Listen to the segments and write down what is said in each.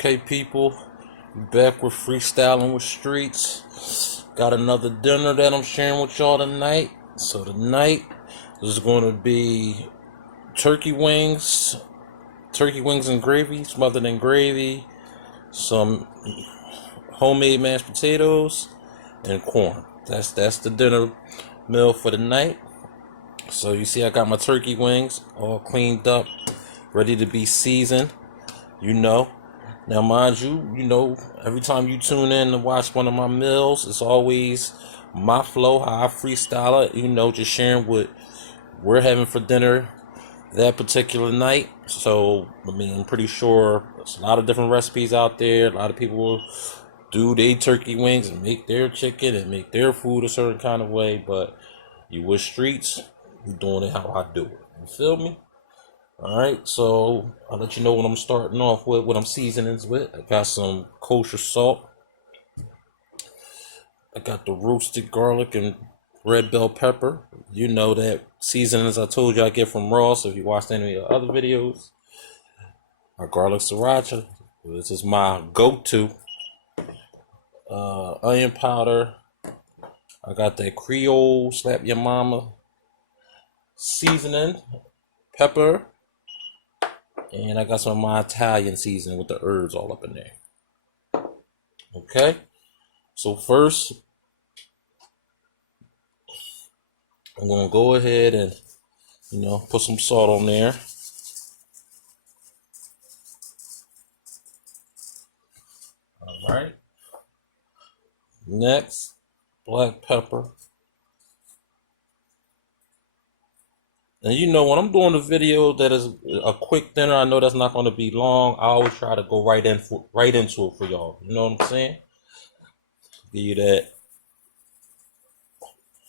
Okay, people, back with freestyling with streets. Got another dinner that I'm sharing with y'all tonight. So tonight is going to be turkey wings and gravy, smothered in gravy, some homemade mashed potatoes, and corn. That's the dinner meal for the night. So you see, I got my turkey wings all cleaned up, ready to be seasoned. You know. Now, mind you, every time you tune in to watch one of my meals, it's always my flow, how I freestyle it, just sharing what we're having for dinner that particular night. So, I'm pretty sure there's a lot of different recipes out there. A lot of people will do their turkey wings and make their chicken and make their food a certain kind of way, but you with streets, you doing it how I do it. You feel me? Alright, so I'll let you know what I'm starting off with, what I'm seasonings with. I got some kosher salt. I got the roasted garlic and red bell pepper. You know that seasonings I told you I get from Ross if you watched any of the other videos. My garlic sriracha. This is my go-to. Onion powder. I got that Creole slap your mama seasoning. Pepper. And I got some of my Italian seasoning with the herbs all up in there. Okay. So first, I'm going to go ahead and, put some salt on there. All right. Next, black pepper. And when I'm doing a video that is a quick dinner, I know that's not going to be long. I always try to go right into it for y'all. You know what I'm saying? Give you that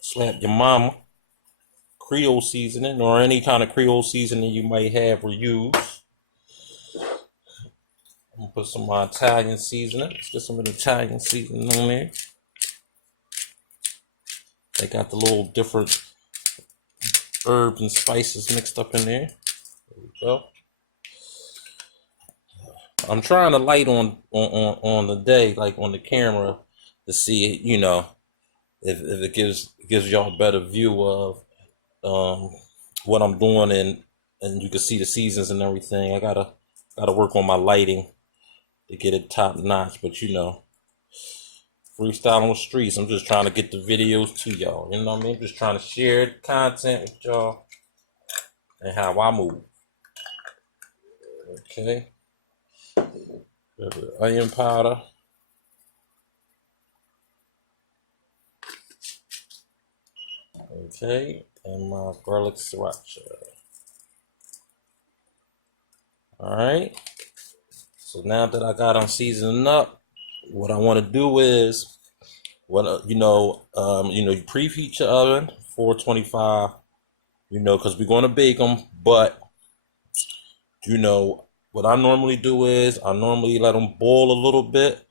slap your mama Creole seasoning or any kind of Creole seasoning you might have or use. I'm gonna put some of my Italian seasoning. Let's get some of the Italian seasoning on there. They got the little different herbs and spices mixed up in there. There we go. I'm trying to light on the day, like on the camera, to see if it gives y'all a better view of what I'm doing and you can see the seasons and everything. I gotta work on my lighting to get it top notch, but freestyling with streets. I'm just trying to get the videos to y'all. You know what I mean? I'm just trying to share the content with y'all and how I move. Okay. Onion powder. Okay. And my garlic sriracha. Alright. So now that I got them seasoning up, what I want to do is, you preheat your oven 425, because we're going to bake them. But, what I normally do is I normally let them boil a little bit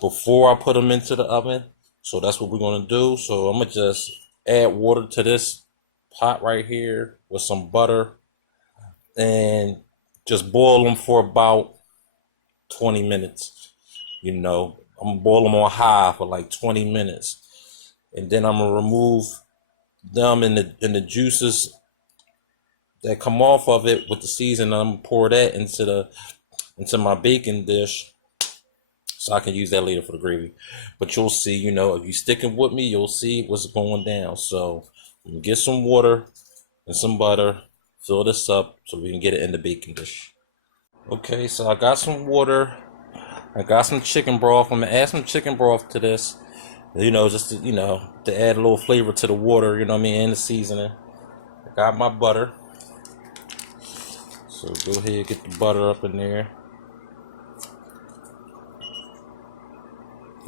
before I put them into the oven. So that's what we're going to do. So I'm going to just add water to this pot right here with some butter and just boil them for about 20 minutes. I'm gonna boil them on high for like 20 minutes, and then I'm gonna remove them and the juices that come off of it with the seasoning. I'm gonna pour that into my baking dish, so I can use that later for the gravy. But you'll see, if you're sticking with me, you'll see what's going down. So I'm gonna get some water and some butter, fill this up so we can get it in the baking dish. Okay, so I got some water. I got some chicken broth. I'm gonna add some chicken broth to this, just to add a little flavor to the water, and the seasoning. I got my butter. So go ahead, get the butter up in there.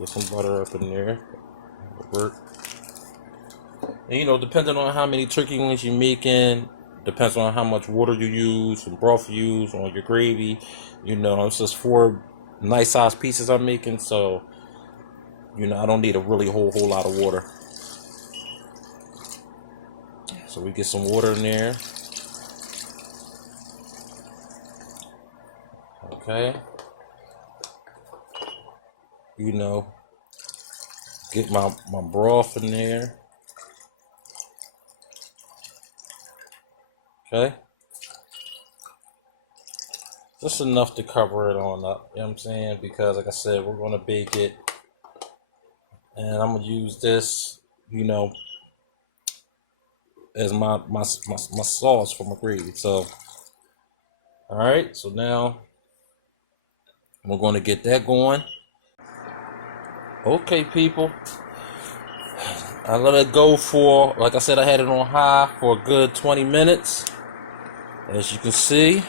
Get some butter up in there. Work. And depending on how many turkey wings you're making, depends on how much water you use and broth you use on your gravy. It's just 4 nice sized pieces I'm making, so I don't need a really whole lot of water. So we get some water in there. Okay. you know, get my broth in there. Okay. Just enough to cover it on up, you know what I'm saying? Because like I said, we're gonna bake it, and I'm gonna use this, you know, as my sauce for my gravy. So, all right. So now we're gonna get that going. Okay, people. I let it go for, like I said, I had it on high for a good 20 minutes. As you can see,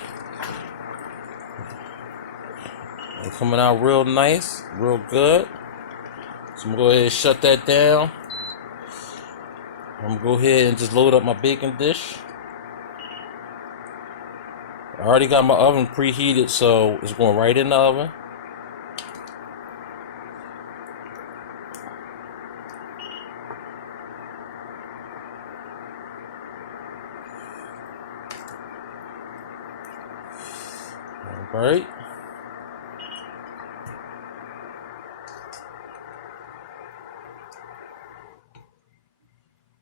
it's coming out real nice, real good. So I'm gonna go ahead and shut that down. I'm gonna go ahead and just load up my baking dish. I already got my oven preheated, so it's going right in the oven. All right.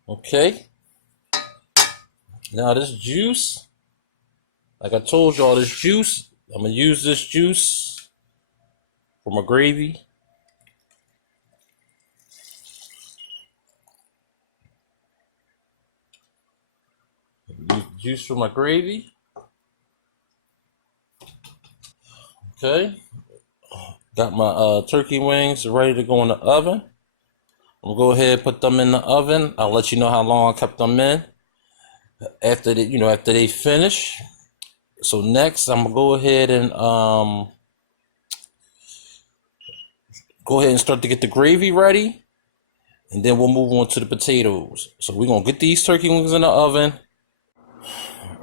Okay. Now this juice, like I told y'all, this juice, I'm gonna use this juice for my gravy. Use juice for my gravy. Okay. Got my turkey wings ready to go in the oven. I'm gonna go ahead and put them in the oven. I'll let you know how long I kept them in after they finish. So next, I'm gonna go ahead and start to get the gravy ready, and then we'll move on to the potatoes. So we're gonna get these turkey wings in the oven.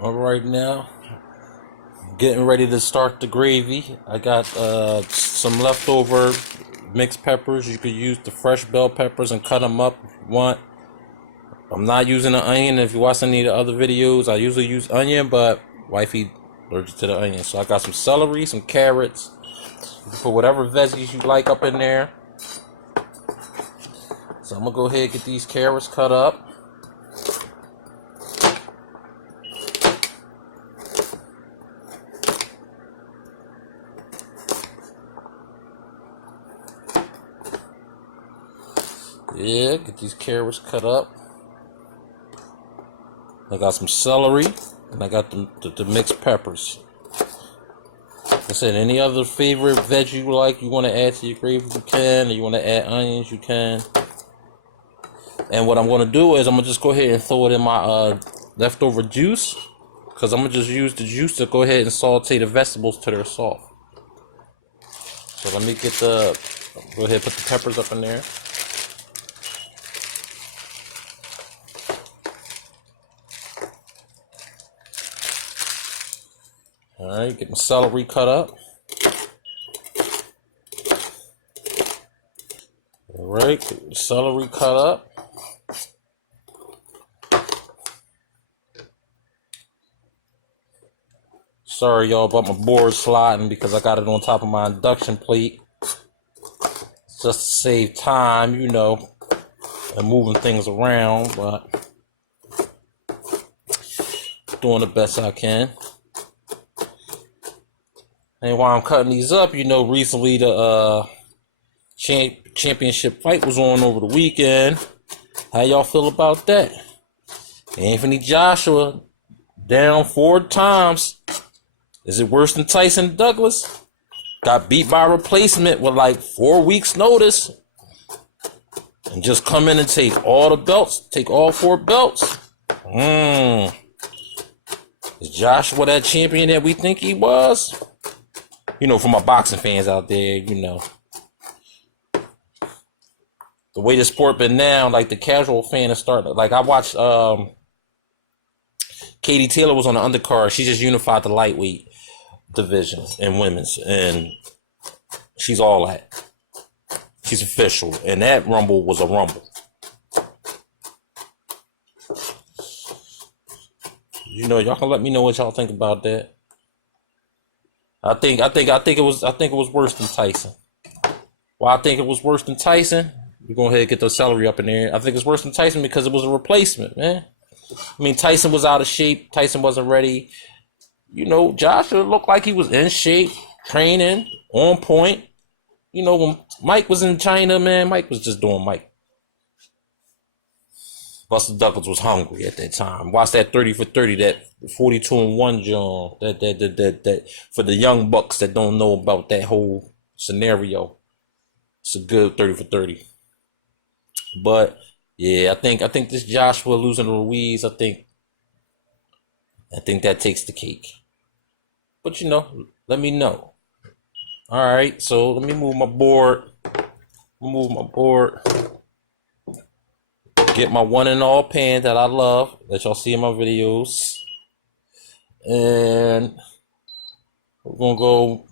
All right, now getting ready to start the gravy. I got some leftover mixed peppers. You could use the fresh bell peppers and cut them up if you want. I'm not using an onion. If you watch any of the other videos, I usually use onion, but wifey allergic to the onion. So I got some celery, some carrots. You can put whatever veggies you like up in there. So I'm gonna go ahead and get these carrots cut up. Yeah, get these carrots cut up. I got some celery, and I got the mixed peppers. Like I said, any other favorite veg you like, you want to add to your gravy, you can. Or you want to add onions, you can. And what I'm going to do is I'm going to just go ahead and throw it in my leftover juice, because I'm going to just use the juice to go ahead and saute the vegetables till they're soft. So let me go ahead and put the peppers up in there. Alright, get my celery cut up. Alright, get the celery cut up. Sorry y'all about my board sliding because I got it on top of my induction plate. Just to save time, you know, and moving things around, but doing the best I can. And while I'm cutting these up, you know, recently the championship fight was on over the weekend. How y'all feel about that? Anthony Joshua down 4 times. Is it worse than Tyson Douglas? Got beat by a replacement with like 4 weeks notice. And just come in and take all the belts. Take all 4 belts. Is Joshua that champion that we think he was? You know, for my boxing fans out there, you know. The way the sport been now, like the casual fan is starting. Like I watched Katie Taylor was on the undercard. She just unified the lightweight division in women's, and she's all that. She's official, and that rumble was a rumble. You know, y'all can let me know what y'all think about that. I think it was worse than Tyson. Why I think it was worse than Tyson? We're going ahead and get the celery up in there. I think it's worse than Tyson because it was a replacement, man. I mean, Tyson was out of shape. Tyson wasn't ready. Joshua looked like he was in shape, training, on point. When Mike was in China, man, Mike was just doing Mike. Buster Douglas was hungry at that time. Watch that 30 for 30, that 42-1 John. That for the young bucks that don't know about that whole scenario. It's a good 30 for 30. But yeah, I think this Joshua losing to Ruiz, I think that takes the cake. But let me know. All right, so let me move my board. Get my one and all pan that I love, that y'all see in my videos. And we're gonna go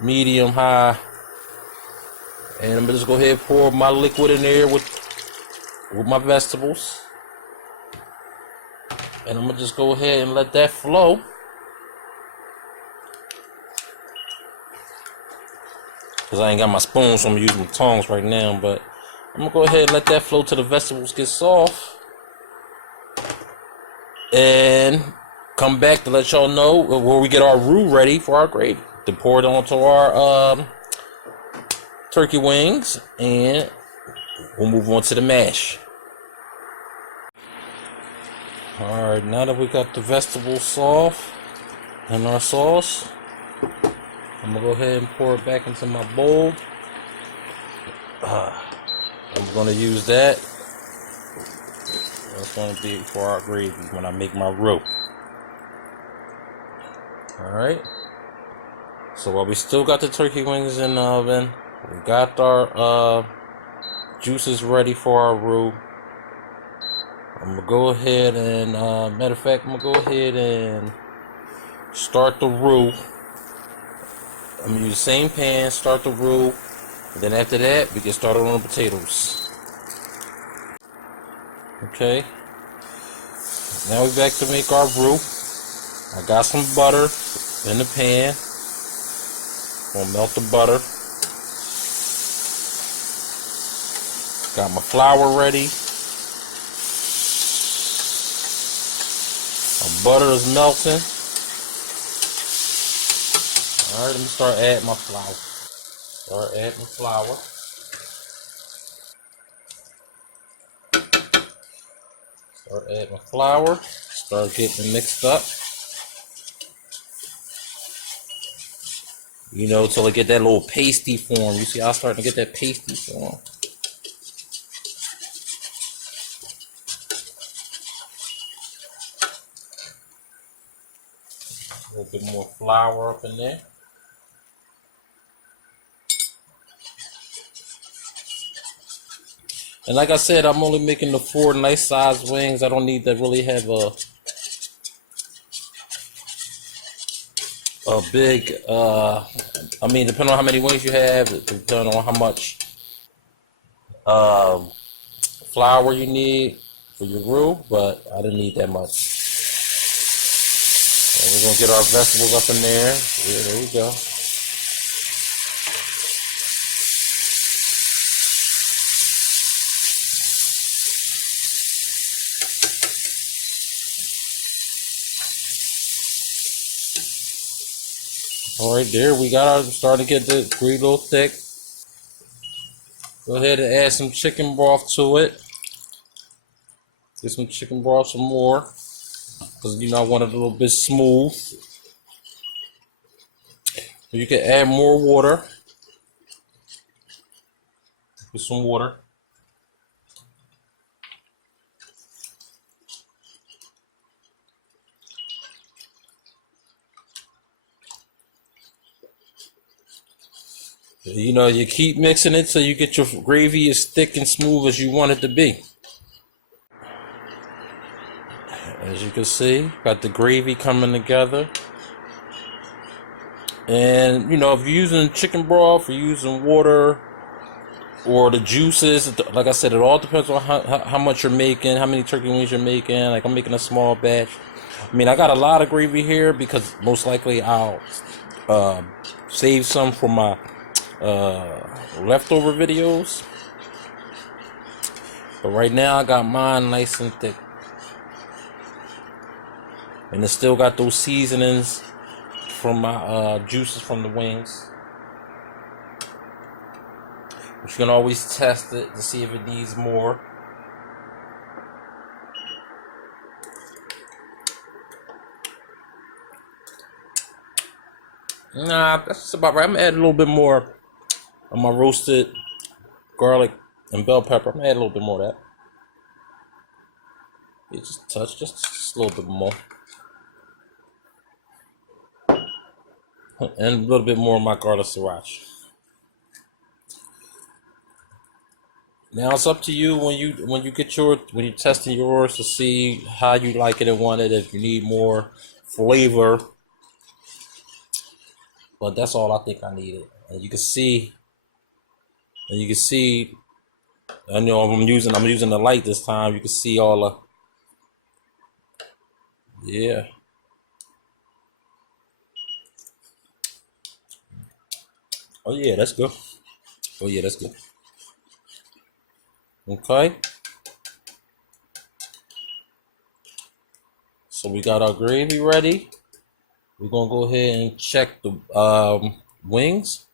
medium high. And I'm gonna just go ahead and pour my liquid in there with my vegetables. And I'm gonna just go ahead and let that flow. Cause I ain't got my spoon, so I'm gonna use my tongs right now, but I'm gonna go ahead and let that flow till the vegetables get soft. And come back to let y'all know where we get our roux ready for our gravy. To pour it onto our turkey wings, and we'll move on to the mash. Alright, now that we got the vegetables soft and our sauce, I'm gonna go ahead and pour it back into my bowl. I'm gonna use that. That's gonna be for our gravy when I make my roux. Alright. So while we still got the turkey wings in the oven, we got our juices ready for our roux. I'm gonna go ahead and matter of fact, I'm gonna go ahead and start the roux. I'm gonna use the same pan, start the roux, and then after that we get started on the potatoes. Okay. Now we're back to make our roux. I got some butter in the pan. Gonna melt the butter. Got my flour ready. My butter is melting. Alright, let me start adding my flour. Start adding flour. Start adding flour. Start getting it mixed up. Till it get that little pasty form. You see how I'm starting to get that pasty form. A little bit more flour up in there. And like I said, I'm only making the 4 nice sized wings. I don't need to really have a big, depending on how many wings you have, depending on how much flour you need for your roux, but I didn't need that much. So we're going to get our vegetables up in there. Yeah, there we go. All right, there we got our, starting to get the gravy a little thick. Go ahead and add some chicken broth to it. Get some chicken broth some more, because I want it a little bit smooth. You can add more water. Get some water. You keep mixing it till you get your gravy as thick and smooth as you want it to be. As you can see, got the gravy coming together. And, if you're using chicken broth, or using water, or the juices, like I said, it all depends on how much you're making, how many turkey wings you're making. Like, I'm making a small batch. I got a lot of gravy here because most likely I'll save some for my leftover videos. But right now I got mine nice and thick. And it still got those seasonings from my juices from the wings. But you can always test it to see if it needs more. Nah, that's about right. I'm gonna add a little bit more of my roasted garlic and bell pepper. I'm gonna add a little bit more of that. Yeah, just a touch, just a little bit more. And a little bit more of my garlic sriracha. Now it's up to you when you're testing yours to see how you like it and want it. If you need more flavor, but that's all I think I needed. And you can see, I know I'm using the light this time. You can see all the, yeah. Oh yeah, that's good. Oh yeah, that's good. Okay. So we got our gravy ready. We're gonna go ahead and check the wings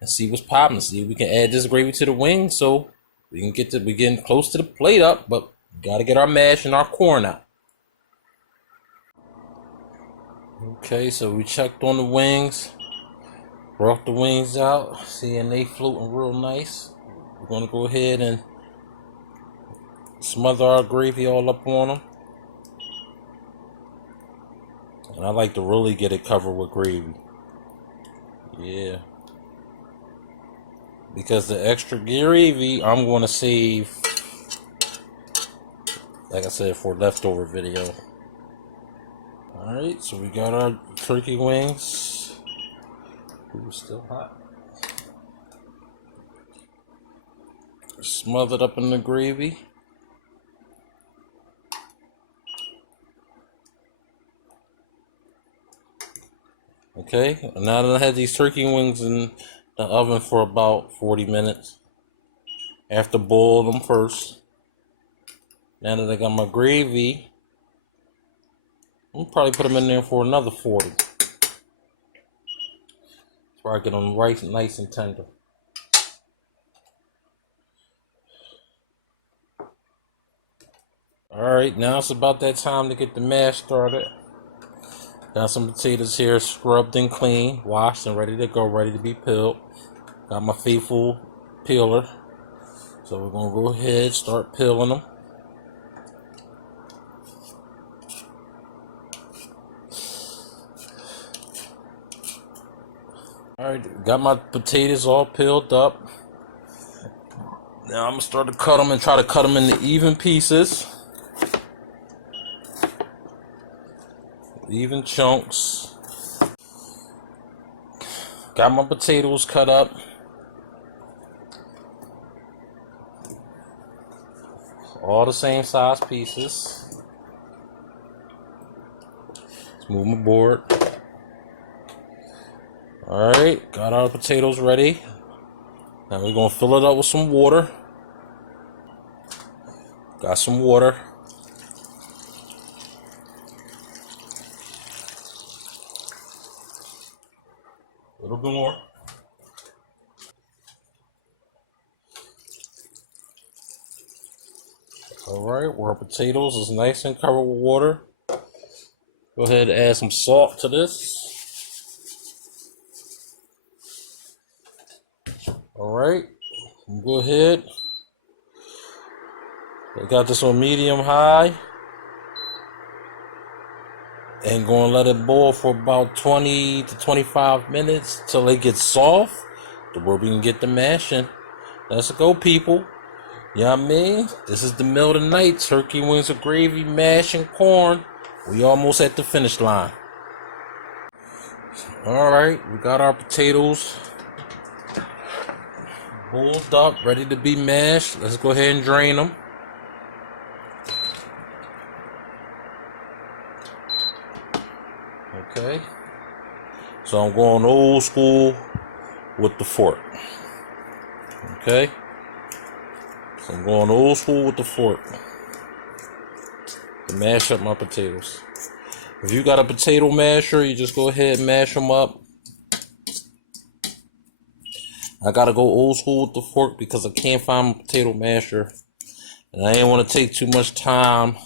and see what's popping. See if we can add this gravy to the wings so we can we getting close to the plate up, but we gotta get our mash and our corn out. Okay, so we checked on the wings, brought the wings out, seeing they floating real nice. We're gonna go ahead and smother our gravy all up on them. And I like to really get it covered with gravy. Yeah. Because the extra gravy I'm going to save, like I said, for leftover video. Alright, so we got our turkey wings. Ooh, still hot. Smothered up in the gravy. Okay, now that I had these turkey wings in the oven for about 40 minutes. I have to boil them first. Now that I got my gravy, I'll probably put them in there for another 40. So I get them right, nice and tender. Alright, now it's about that time to get the mash started. Got some potatoes here scrubbed and clean, washed and ready to go, ready to be peeled. Got my faithful peeler. So we're going to go ahead, start peeling them. Alright, got my potatoes all peeled up. Now I'm going to start to cut them and try to cut them into even pieces. Even chunks. Got my potatoes cut up. All the same size pieces. Let's move my board. Alright, got our potatoes ready. Now we're going to fill it up with some water. Got some water. A little bit more. Alright, where our potatoes is nice and covered with water. Go ahead and add some salt to this. Alright, go ahead. I got this on medium high. And going to let it boil for about 20 to 25 minutes till it gets soft, to where we can get the mashing. Let's go, people. You know what I mean? This is the meal tonight. Turkey wings with gravy, mash, and corn. We almost at the finish line. Alright, we got our potatoes boiled up, ready to be mashed. Let's go ahead and drain them. Okay. So I'm going old school with the fork. Okay? So I'm going old school with the fork to mash up my potatoes. If you got a potato masher, you just go ahead and mash them up. I gotta go old school with the fork because I can't find my potato masher. And I ain't want to take too much time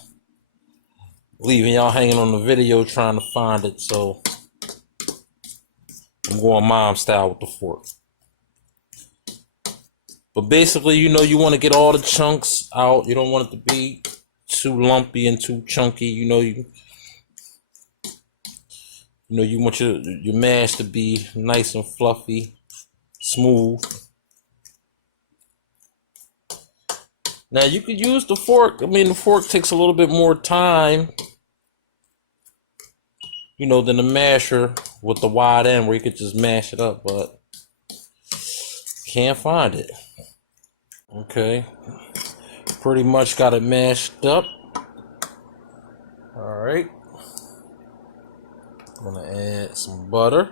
leaving y'all hanging on the video trying to find it. So I'm going mom style with the fork. But basically, you want to get all the chunks out. You don't want it to be too lumpy and too chunky. You want your mash to be nice and fluffy, smooth. Now you could use the fork. I mean, the fork takes a little bit more time, than the masher with the wide end where you could just mash it up, but can't find it. Okay, pretty much got it mashed up. All right, I'm gonna add some butter.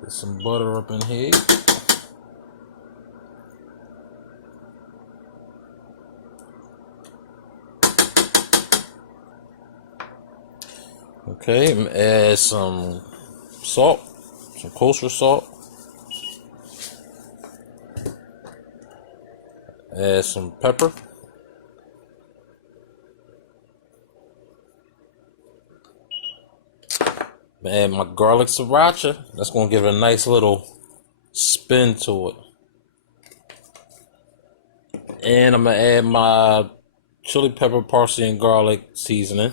Get some butter up in here. Okay, I'm gonna add some salt, some kosher salt. Add some pepper. Add my garlic sriracha. That's gonna give it a nice little spin to it. And I'm gonna add my chili pepper, parsley, and garlic seasoning.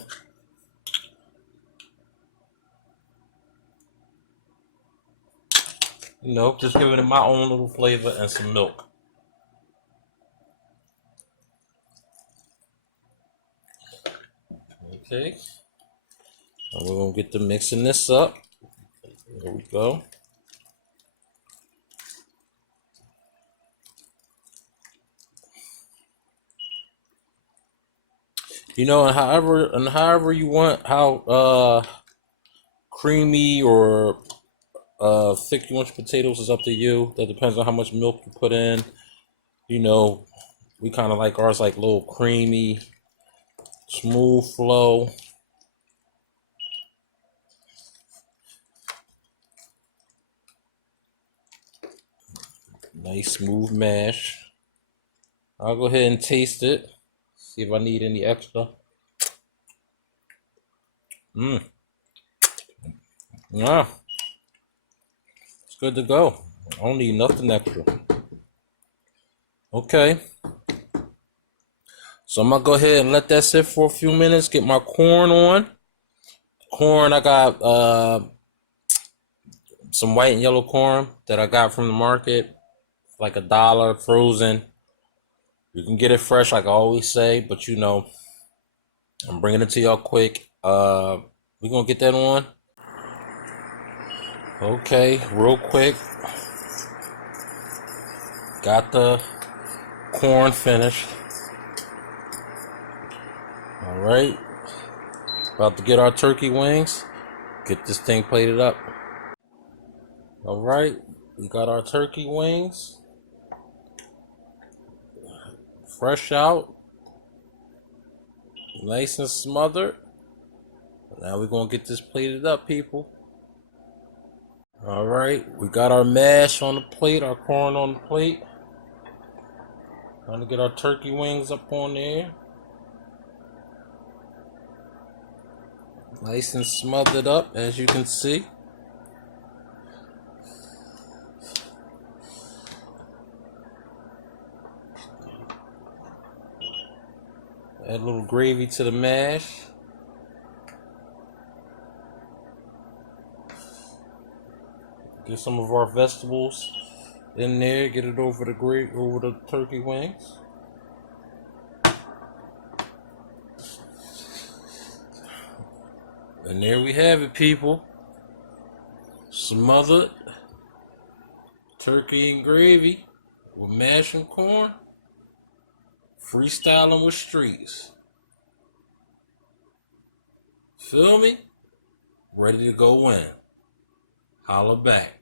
Just giving it my own little flavor and some milk. Okay. And we're gonna get to mixing this up. There we go. And however you want, how creamy or thick you want your potatoes is up to you. That depends on how much milk you put in. We kind of like ours like a little creamy, smooth flow. Nice smooth mash. I'll go ahead and taste it. See if I need any extra. Yeah. It's good to go. I don't need nothing extra. Okay. So I'm gonna go ahead and let that sit for a few minutes. Get my corn on. Corn, I got some white and yellow corn that I got from the market, like $1 frozen. You can get it fresh, like I always say, but I'm bringing it to y'all quick. We're gonna get that on. Okay, real quick. Got the corn finished. All right, about to get our turkey wings. Get this thing plated up. All right, we got our turkey wings. Fresh out. Nice and smothered. Now we're going to get this plated up, people. All right, we got our mash on the plate, our corn on the plate. Trying to get our turkey wings up on there. Nice and smothered up, as you can see. Add a little gravy to the mash. Get some of our vegetables in there. Get it over the turkey wings. And there we have it, people. Smothered turkey and gravy with mash and corn. Freestyling with streets. Feel me? Ready to go in. Holla back.